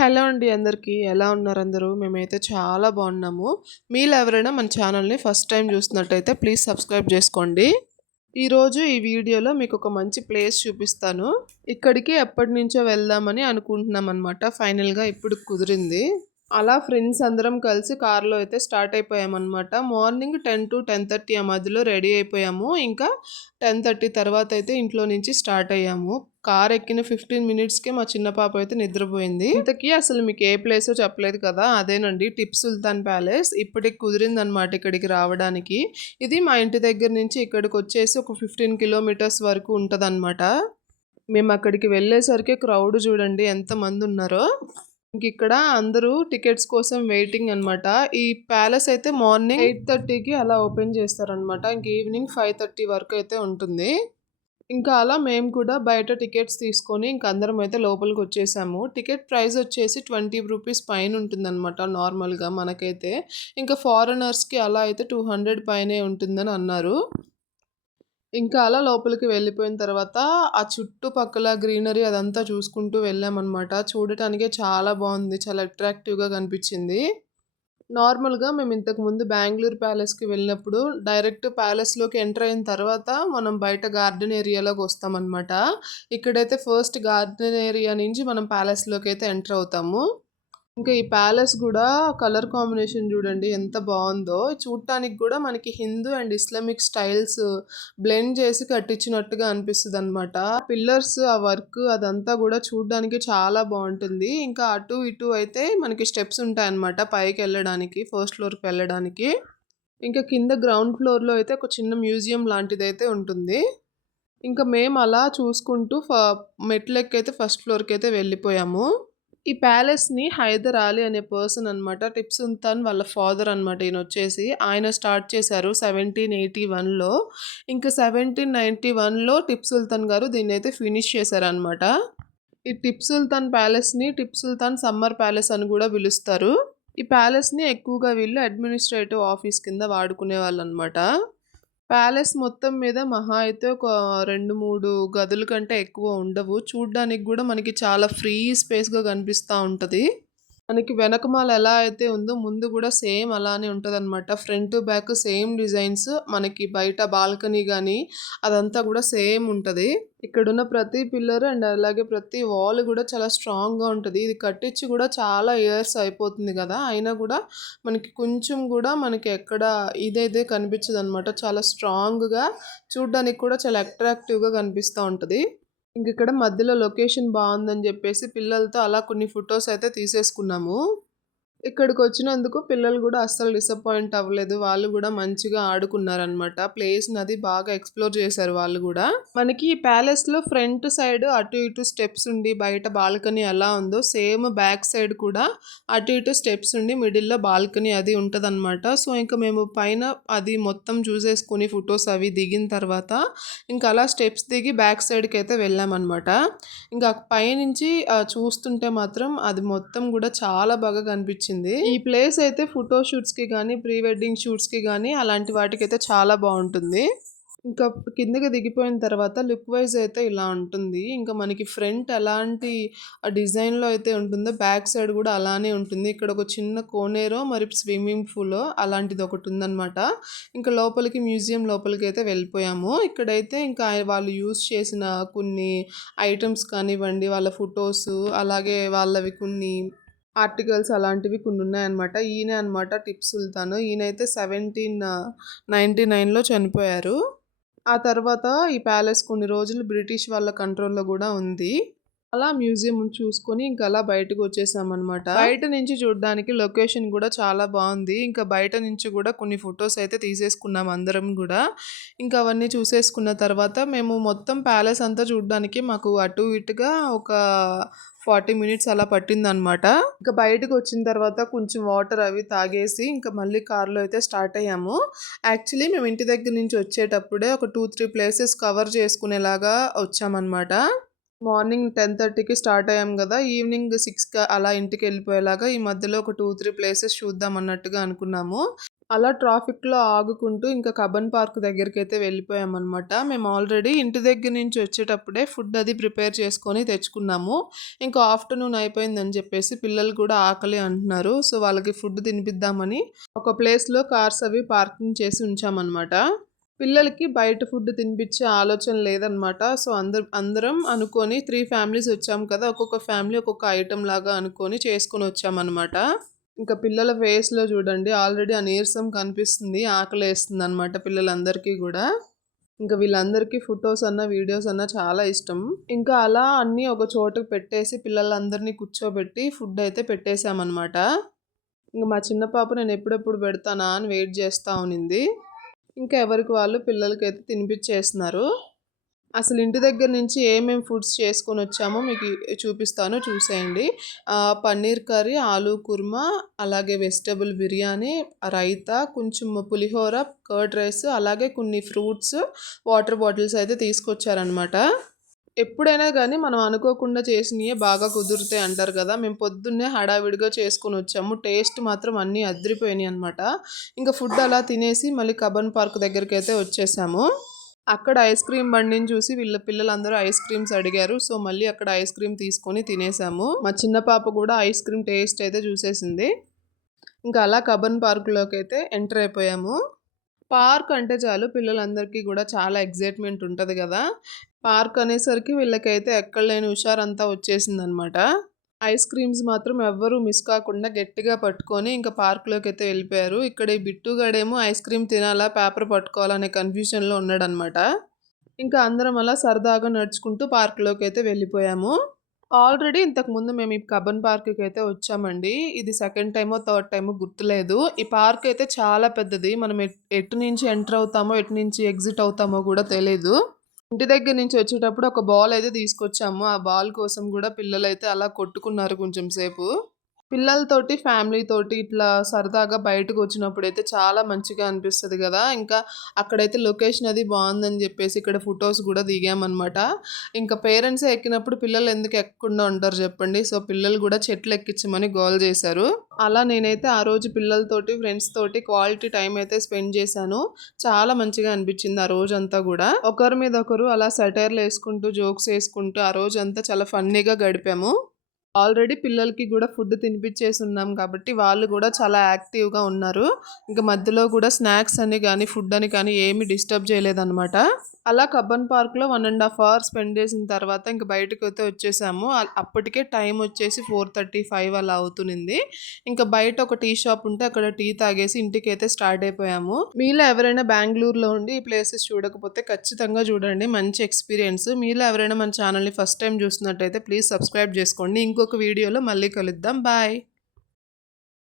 Hello అండి అందరికీ. ఎలా ఉన్నారు అందరూ? మేమైతే చాలా బాగున్నాము. మీలో ఎవరైనా మన ఛానల్‌ని ఫస్ట్ టైం చూస్తున్నట్టయితే ప్లీజ్ సబ్స్క్రైబ్ చేసుకోండి. ఈరోజు ఈ వీడియోలో మీకు ఒక మంచి ప్లేస్ చూపిస్తాను. ఇక్కడికి ఎప్పటినుంచో వెళ్దామని అనుకుంటున్నామన్నమాట. ఫైనల్‌గా ఇప్పుడు కుదిరింది. అలా ఫ్రెండ్స్ అందరం కలిసి కార్‌లో అయితే స్టార్ట్ అయిపోయామన్నమాట. మార్నింగ్ 10-10:30 ఆ మధ్యలో రెడీ అయిపోయాము. ఇంకా 10:30 తర్వాత అయితే ఇంట్లో నుంచి స్టార్ట్ అయ్యాము. కార్ ఎక్కిన 15 మినిట్స్‌కే మా చిన్న పాప అయితే నిద్రపోయింది. ఇంతకీ అసలు మీకు ఏ ప్లేసో చెప్పలేదు కదా! అదేనండి టిప్పు సుల్తాన్ ప్యాలెస్. ఇప్పటికి కుదిరిందనమాట ఇక్కడికి రావడానికి. ఇది మా ఇంటి దగ్గర నుంచి ఇక్కడికొచ్చేసి ఒక 15 కిలోమీటర్స్ వరకు ఉంటదనమాట. మేము అక్కడికి వెళ్ళేసరికి క్రౌడ్ చూడండి ఎంతమందున్నారో. ఇంకిక్కడ అందరూ టికెట్స్ కోసం వెయిటింగ్ అనమాట. ఈ ప్యాలెస్ అయితే మార్నింగ్ 8:30కి అలా ఓపెన్ చేస్తారనమాట. ఇంక ఈవినింగ్ 5:30 వరకు అయితే ఉంటుంది. ఇంకా అలా మేము కూడా బయట టికెట్స్ తీసుకొని ఇంక అందరం అయితే లోపలికొచ్చేసాము. టికెట్ ప్రైస్ వచ్చేసి 20 రూపీస్ పైన ఉంటుందనమాట నార్మల్‌గా మనకైతే. ఇంకా ఫారినర్స్‌కి అలా అయితే 200 పైనే ఉంటుందని అన్నారు. ఇంకా అలా లోపలికి వెళ్ళిపోయిన తర్వాత ఆ చుట్టుపక్కల గ్రీనరీ అదంతా చూసుకుంటూ వెళ్ళామన్నమాట. చూడటానికే చాలా బాగుంది. చాలా అట్రాక్టివ్‌గా కనిపించింది. నార్మల్‌గా మేము ఇంతకుముందు బెంగుళూరు ప్యాలెస్‌కి వెళ్ళినప్పుడు డైరెక్ట్ ప్యాలెస్‌లోకి ఎంటర్ అయిన తర్వాత మనం బయట గార్డెన్ ఏరియాలోకి వస్తామన్నమాట. ఇక్కడైతే ఫస్ట్ గార్డెన్ ఏరియా నుంచి మనం ప్యాలెస్‌లోకి అయితే ఎంటర్ అవుతాము. ఇంకా ఈ ప్యాలెస్ గూడా కలర్ కాంబినేషన్ జూడండి ఎంత బావుందో. చూడటానికి గూడా మనకి Hindu and Islamic styles blend చేసి కట్టించినట్టుగా అనిపిస్తదనమాట. పిల్లర్స్ ఆ వర్క్ అదంతా గూడా చూడ్డానికి చాలా బావుంటుంది. ఇంకా అటు ఇటు అయితే మనకి స్టెప్స్ ఉంటాయన్నమాట పైకెళ్ళడానికి, ఫస్ట్ ఫ్లోర్‌కి వెళ్ళడానికి. ఇంకా కింద గ్రౌండ్ ఫ్లోర్‌లో అయితే ఒక చిన్న మ్యూజియం లాంటిదైతే ఉంటుంది. ఇంకా మేము అలా చూసుకుంటూ మెట్లెక్కైతే ఫస్ట్ ఫ్లోర్‌కైతే వెళ్ళిపోయాము. ఈ ప్యాలెస్‌ని హైదర్ అలీ అనే పర్సన్ అనమాట. టిప్పు సుల్తాన్ వాళ్ళ ఫాదర్ అనమాట ఈయనొచ్చేసి. ఆయన స్టార్ట్ చేశారు 1781లో. ఇంకా 1791లో టిప్పు సుల్తాన్ గారు దీన్నైతే ఫినిష్ చేశారనమాట. ఈ టిప్పు సుల్తాన్ ప్యాలెస్‌ని టిప్పు సుల్తాన్ సమ్మర్ ప్యాలెస్ అని గూడా పిలుస్తారు. ఈ ప్యాలెస్‌ని ఎక్కువగా వీళ్ళు అడ్మినిస్ట్రేటివ్ ఆఫీస్ కింద వాడుకునేవాళ్ళనమాట. ప్యాలెస్ మొత్తం మీద మహా అయితే ఒక 2, 3 గదుల కంటే ఎక్కువ ఉండవు. చూడ్డానికి గూడా మనకి చాలా ఫ్రీ స్పేస్‌గా కనిపిస్తా ఉంటది. మనకి వెనకమాల ఎలా అయితే ఉందో ముందు గూడా సేమ్ అలానే ఉంటదనమాట. Front, back same designs. మనకి బయట బాల్కనీ గానీ అదంతా గూడా సేమ్ ఉంటది. ఇక్కడున్న ప్రతి పిల్లర్ అండ్ అలాగే ప్రతి వాల్ గూడా చాలా స్ట్రాంగ్‌గా ఉంటది. ఇది కట్టించి గూడా చాలా ఇయర్స్ అయిపోతుంది గదా! అయినా గూడా మనకి కొంచెం గూడా మనకి ఎక్కడ ఇదైతే కనిపించదనమాట. చాలా స్ట్రాంగ్‌గా చూడ్డానికి కూడా చాలా అట్రాక్టివ్‌గా కనిపిస్తా ఉంటది. ఇంకిక్కడ మధ్యలో లొకేషన్ బావుందని జెప్పేసి పిల్లలతో అలా కొన్ని ఫోటోస్ అయితే తీసేసుకున్నాము. ఇక్కడికొచ్చినందుకు పిల్లలు గూడా అస్సలు డిసప్పాయింట్ అవ్వలేదు. వాళ్ళు గూడా మంచిగా ఆడుకున్నారనమాట. ప్లేస్‌నది బాగా ఎక్స్‌ప్లోర్ చేశారు వాళ్ళు గూడా. మనకి ఈ ప్యాలెస్‌లో ఫ్రంట్ సైడ్ అటు ఇటు స్టెప్స్ ఉండి బయట బాల్కనీ ఎలా ఉందో సేమ్ బ్యాక్ సైడ్ కూడా అటు ఇటు స్టెప్స్ ఉండి మిడిల్‌లో బాల్కనీ అది ఉంటదనమాట. సో, ఇంక మేము పైన అది మొత్తం చూసేసుకొని ఫోటోస్ అవి దిగిన తర్వాత ఇంక అలా స్టెప్స్ దిగి బ్యాక్ సైడ్‌కైతే వెళ్ళామనమాట. ఇంకా పైనుంచి చూస్తుంటే మాత్రం అది మొత్తం గూడా చాలా బాగా కనిపించింది. ఈ ప్లేస్ అయితే ఫోటో షూట్స్‌కి గానీ, ప్రీ వెడ్డింగ్ షూట్స్‌కి గానీ అలాంటి వాటికైతే చాలా బావుంటుంది. ఇంకా కిందకి దిగిపోయిన తర్వాత లుక్ వైజ్ అయితే ఇలా ఉంటుంది. ఇంకా మనకి ఫ్రంట్ ఎలాంటి డిజైన్‌లో అయితే ఉంటుందో బ్యాక్ సైడ్ గూడా అలానే ఉంటుంది. ఇక్కడ ఒక చిన్న కోనేరో మరి స్విమ్మింగ్ పూలో అలాంటిదొకటుందనమాట. ఇంకా లోపలికి మ్యూజియం లోపలికైతే వెళ్ళిపోయాము. ఇక్కడైతే ఇంకా వాళ్ళు యూజ్ చేసిన కొన్ని ఐటెమ్స్ కానివ్వండి, వాళ్ళ ఫోటోసు అలాగే వాళ్ళవి కొన్ని ఆర్టికల్స్ అలాంటివి కొన్నున్నాయన్నమాట. ఈయనే అనమాట టిప్పు సుల్తాన్. ఈయనైతే 1799లో చనిపోయారు. ఆ తర్వాత ఈ ప్యాలెస్ కొన్ని రోజులు బ్రిటిష్ వాళ్ళ కంట్రోల్‌లో గూడా ఉంది. అలా మ్యూజియం చూసుకొని ఇంక అలా బయటకొచ్చేసామనమాట. బయట నుంచి చూడ్డానికి లొకేషన్ గూడా చాలా బావుంది. ఇంకా బయట నుంచి గూడా కొన్ని ఫోటోస్ అయితే తీసేసుకున్నాం అందరం గూడా. ఇంకా అవన్నీ చూసేసుకున్న తర్వాత మేము మొత్తం ప్యాలెస్ అంతా చూడ్డానికి మాకు అటు ఇటుగా ఒక 40 మినిట్స్ అలా పట్టిందనమాట. ఇంకా బయటకొచ్చిన తర్వాత కొంచెం వాటర్ అవి తాగేసి ఇంకా మళ్ళీ కార్‌లో అయితే స్టార్ట్ అయ్యాము. యాక్చువల్లీ మేము ఇంటి దగ్గర నుంచి వచ్చేటప్పుడే ఒక 2, 3 ప్లేసెస్ కవర్ చేసుకునేలాగా వచ్చామనమాట. మార్నింగ్ 10:30కి స్టార్ట్ అయ్యాం గదా! ఈవినింగ్ 6కి అలా ఇంటికెళ్ళిపోయేలాగా ఈ మధ్యలో ఒక 2, 3 ప్లేసెస్ చూద్దాం అన్నట్టుగా అనుకున్నాము. అలా ట్రాఫిక్‌లో ఆగుకుంటూ ఇంకా కబ్బన్ పార్క్ దగ్గరికైతే వెళ్ళిపోయామనమాట. మేము ఆల్రెడీ ఇంటి దగ్గర నుంచి వచ్చేటప్పుడే ఫుడ్ అది ప్రిపేర్ చేసుకొని తెచ్చుకున్నాము. ఇంకా ఆఫ్టర్‌నూన్ అయిపోయిందని చెప్పేసి పిల్లలు కూడా ఆకలి అంటున్నారు. సో, వాళ్ళకి ఫుడ్ తినిపిద్దామని ఒక ప్లేస్‌లో కార్స్ అవి పార్కింగ్ చేసి ఉంచామనమాట. పిల్లలకి బయట ఫుడ్ తినిపించే ఆలోచన లేదనమాట. సో, అందరం అనుకోని 3 ఫ్యామిలీస్ వచ్చాము కదా! ఒక్కొక్క ఫ్యామిలీ ఒక్కొక్క ఐటెమ్ లాగా అనుకోని చేసుకొనొచ్చామనమాట. ఇంకా పిల్లల ఫేస్‌లో చూడండి ఆల్రెడీ ఆ నీరసం కనిపిస్తుంది. ఆకలేస్తుందనమాట పిల్లలందరికీ గూడా. ఇంక వీళ్ళందరికీ ఫోటోస్ అన్నా, వీడియోస్ అన్నా చాలా ఇష్టం. ఇంకా అలా అన్నీ ఒక చోటకి పెట్టేసి పిల్లలందరినీ కూర్చోబెట్టి ఫుడ్ అయితే పెట్టేసామనమాట. ఇంక మా చిన్న పాప నేను ఎప్పుడెప్పుడు పెడతానా అని వెయిట్ చేస్తా ఉన్నింది. ఇంకా ఎవరికి వాళ్ళు పిల్లలకైతే తినిపిచ్చేస్తున్నారు. అసలు ఇంటి దగ్గర నుంచి ఏమేమి ఫుడ్స్ చేసుకొనొచ్చామో మీకు చూపిస్తాను చూసేయండి. పన్నీర్ కర్రీ, ఆలూ కుర్మా, అలాగే వెజిటబుల్ బిర్యానీ, రైతా, కొంచెం పులిహోర, కర్డ్ రైస్, అలాగే కొన్ని ఫ్రూట్స్, వాటర్ బాటిల్స్ అయితే తీసుకొచ్చారనమాట. ఎప్పుడైనా గానీ మనం అనుకోకుండా చేసినయే బాగా కుదురుతాయి అంటారు కదా! మేము పొద్దున్నే హడావిడిగా చేసుకొనొచ్చాము. టేస్ట్ మాత్రం అన్నీ అద్దిరిపోయినాయనమాట. ఇంక ఫుడ్ అలా తినేసి మళ్ళీ కబ్బన్ పార్క్ దగ్గరికైతే వచ్చేసాము. అక్కడ ఐస్ క్రీమ్ బండిని చూసి వీళ్ళ పిల్లలందరూ ఐస్ క్రీమ్స్ అడిగారు. సో, మళ్ళీ అక్కడ ఐస్ క్రీమ్ తీసుకొని తినేసాము. మా చిన్న పాప కూడా ఐస్ క్రీమ్ టేస్ట్ అయితే చూసేసింది. ఇంకా అలా కబ్బన్ పార్క్‌లోకైతే ఎంటర్ అయిపోయాము. పార్క్ అంటే చాలు పిల్లలందరికీ గూడా చాలా ఎక్సైట్‌మెంట్ ఉంటది గదా! పార్క్ అనేసరికి వీళ్ళకైతే ఎక్కడలేని హుషారంతా వచ్చేసిందనమాట. ఐస్ క్రీమ్స్ మాత్రం ఎవ్వరూ మిస్ కాకుండా గట్టిగా పట్టుకొని ఇంకా పార్క్‌లోకైతే వెళ్ళిపోయారు. ఇక్కడ ఈ బిట్టుగాడేమో ఐస్ క్రీమ్ తినాలా, పేపర్ పట్టుకోవాలా అనే కన్‌ఫ్యూజన్‌లో ఉన్నాడనమాట. ఇంకా అందరం అలా సరదాగా నడుచుకుంటూ పార్క్‌లోకైతే వెళ్ళిపోయాము. ఆల్రెడీ ఇంతకుముందు మేము ఈ కబ్బన్ పార్క్‌కైతే వచ్చామండి. ఇది సెకండ్ టైమో, థర్డ్ టైమో గుర్తులేదు. ఈ పార్క్ అయితే చాలా పెద్దది. మనం ఎటు నుంచి ఎంటర్ అవుతామో, ఎటు నుంచి ఎగ్జిట్ అవుతామో గూడా తెలీదు. ఇంటి దగ్గర నుంచి వచ్చేటప్పుడు ఒక బాల్ అయితే తీసుకొచ్చాము. ఆ బాల్ కోసం గూడా పిల్లలైతే అలా కొట్టుకున్నారు కొంచెం సేపు. పిల్లలతోటి, ఫ్యామిలీతోటి ఇట్లా సరదాగా బయటకొచ్చినప్పుడైతే చాలా మంచిగా అనిపిస్తది గదా! ఇంకా అక్కడైతే లొకేషన్ అది బావుందని జెప్పేసి ఇక్కడ ఫోటోస్ గూడా దిగామనమాట. ఇంకా పేరెంట్సే ఎక్కినప్పుడు పిల్లలు ఎందుకు ఎక్కకుండా ఉంటారు జెప్పండి. సో, పిల్లలు గూడా చెట్లెక్కిచ్చమని గోల జేశారు. అలా నేనైతే ఆ రోజు పిల్లలతోటి, ఫ్రెండ్స్ తోటి క్వాలిటీ టైమ్ అయితే స్పెండ్ చేశాను. చాలా మంచిగా అనిపిచ్చింది ఆ రోజంతా గూడా. ఒకరి మీద ఒకరు అలా సెటైర్‌లేసుకుంటూ, జోక్స్ యేసుకుంటూ ఆ రోజంతా చాలా ఫన్నీగా గడిపాము. ఆల్రెడీ పిల్లలకి గూడా ఫుడ్ తినిపిచ్చేసున్నాం కాబట్టి, వాళ్ళు గూడా చాలా యాక్టివ్‌గా ఉన్నారు. ఇంక మధ్యలో గూడా స్నాక్స్ అని గానీ, ఫుడ్ అని కానీ ఏమి డిస్టర్బ్ చేయలేదనమాట. అలా కబ్బన్ పార్క్‌లో 1 ½ అవర్ స్పెండ్ చేసిన తర్వాత ఇంక బయటకైతే వచ్చేసాము. అప్పటికే టైమొచ్చేసి 4:35 అలా అవుతునింది. ఇంక బయట ఒక టీ షాప్ ఉంటే అక్కడ టీ తాగేసి ఇంటికైతే స్టార్ట్ అయిపోయాము. మీలో ఎవరైనా బెంగుళూరులో ఉండి ఈ ప్లేసెస్ చూడకపోతే ఖచ్చితంగా చూడండి. మంచి ఎక్స్‌పీరియన్స్. మీలో ఎవరైనా మన ఛానల్‌ని ఫస్ట్ టైమ్ చూస్తున్నట్టయితే ప్లీజ్ సబ్స్క్రైబ్ చేసుకోండి. ఇంకొక వీడియోలో మళ్ళీ కలుద్దాం. బాయ్.